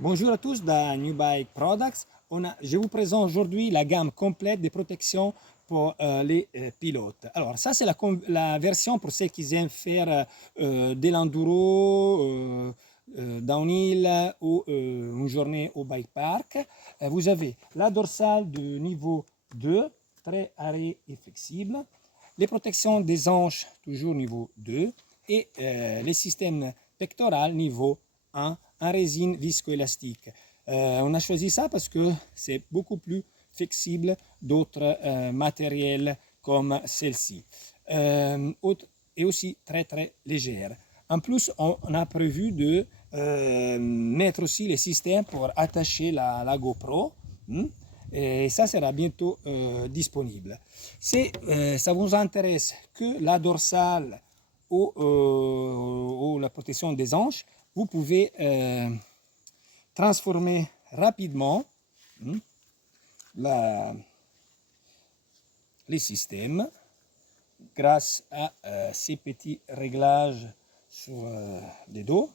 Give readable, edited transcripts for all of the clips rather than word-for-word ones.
Bonjour à tous dans New Bike Products. Je vous présente aujourd'hui la gamme complète des protections pour les pilotes. Alors ça c'est la version pour ceux qui aiment faire de l'enduro, downhill ou une journée au bike park. Vous avez la dorsale de niveau 2, très arrêt et flexible. Les protections des hanches, toujours niveau 2. Et les systèmes pectoraux niveau 1 en résine viscoélastique. On a choisi ça parce que c'est beaucoup plus flexible d'autres matériels comme celle-ci. Et aussi très très légère. En plus, on a prévu de mettre aussi les systèmes pour attacher la GoPro. Et ça sera bientôt disponible. Si ça vous intéresse que la dorsale ou la protection des hanches, vous pouvez transformer rapidement les systèmes grâce à ces petits réglages sur les dos.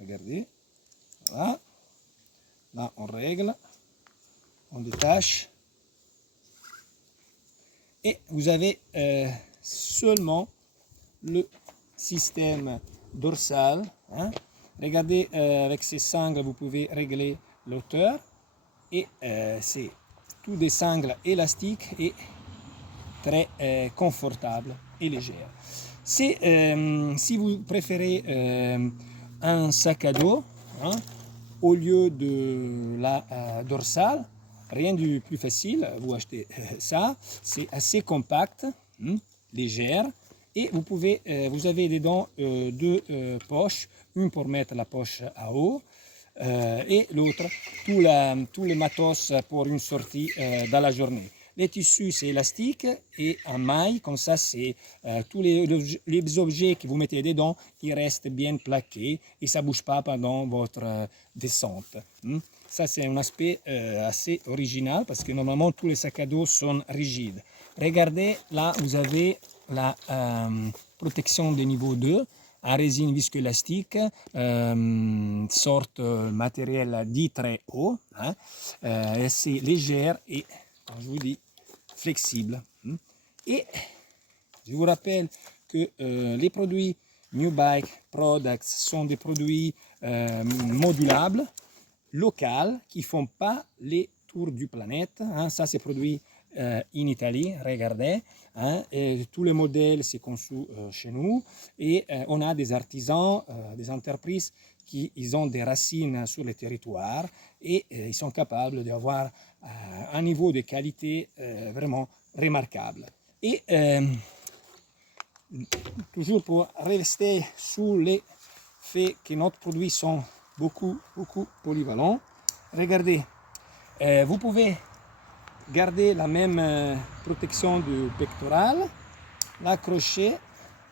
Regardez, voilà. Là, on règle, on détache. Et vous avez seulement le système dorsal. Regardez, avec ces sangles, vous pouvez régler l'auteur. Et c'est tout des sangles élastiques et très confortable et légère. Si vous préférez un sac à dos, au lieu de la dorsale, rien de plus facile, vous achetez ça. C'est assez compact, légère. Et vous avez dedans deux poches, une pour mettre la poche à eau et l'autre, tout le matos pour une sortie dans la journée. Les tissus, c'est élastique et en maille, comme ça, c'est tous les objets que vous mettez dedans, ils restent bien plaqués et ça ne bouge pas pendant votre descente. Ça, c'est un aspect assez original parce que normalement, tous les sacs à dos sont rigides. Regardez, là, vous avez la protection de niveau 2 en résine viscoélastique, sorte matériel dit très haut, c'est légère et, comme je vous dis, flexible. Et je vous rappelle que les produits New Bike Products sont des produits modulables, locaux, qui ne font pas les tours du planète. Ça, c'est produit en Italie, regardez. Et tous les modèles, c'est conçu chez nous. Et on a des artisans, des entreprises qui ils ont des racines sur le territoire et ils sont capables d'avoir un niveau de qualité vraiment remarquable. Et toujours pour rester sur les faits que nos produits sont beaucoup polyvalents, regardez, vous pouvez garder la même protection du pectoral, l'accrocher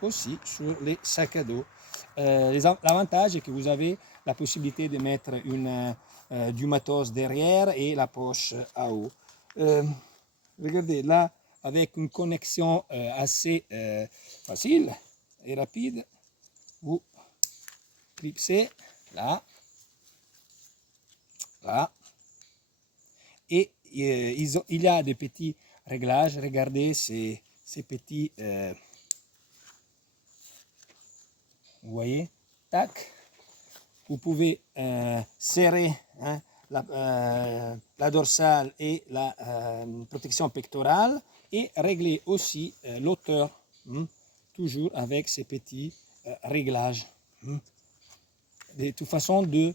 aussi sur les sacs à dos. L'avantage est que vous avez la possibilité de mettre du matos derrière et la poche à eau. Regardez, là, avec une connexion assez facile et rapide, vous clipsez là, là, et il y a des petits réglages. Regardez ces petits, vous voyez, tac, vous pouvez serrer la dorsale et la protection pectorale et régler aussi l'auteur, toujours avec ces petits réglages. De toute façon, de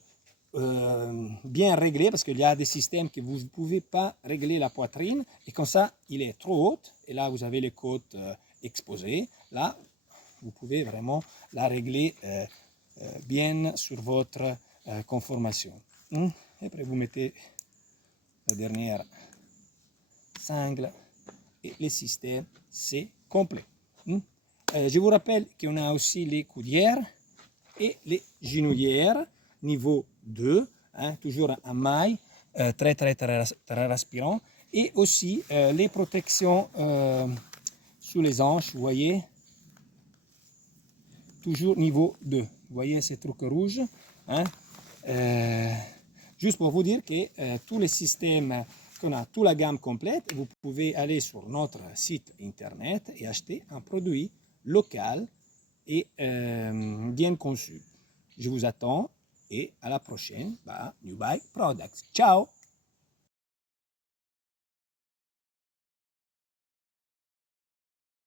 bien régler, parce qu'il y a des systèmes que vous ne pouvez pas régler la poitrine, et comme ça, il est trop haute, et là, vous avez les côtes exposées. Là, vous pouvez vraiment la régler bien sur votre conformation. Et après, vous mettez la dernière sangle et le système, c'est complet. Je vous rappelle qu'on a aussi les coudières et les genouillères niveau 2, toujours en maille, très respirant, et aussi les protections sous les hanches, vous voyez, toujours niveau 2. Vous voyez ces trucs rouges, Juste pour vous dire que tous les systèmes qu'on a, toute la gamme complète, vous pouvez aller sur notre site internet et acheter un produit local et bien conçu. Je vous attends et à la prochaine. New Buy Products. Ciao!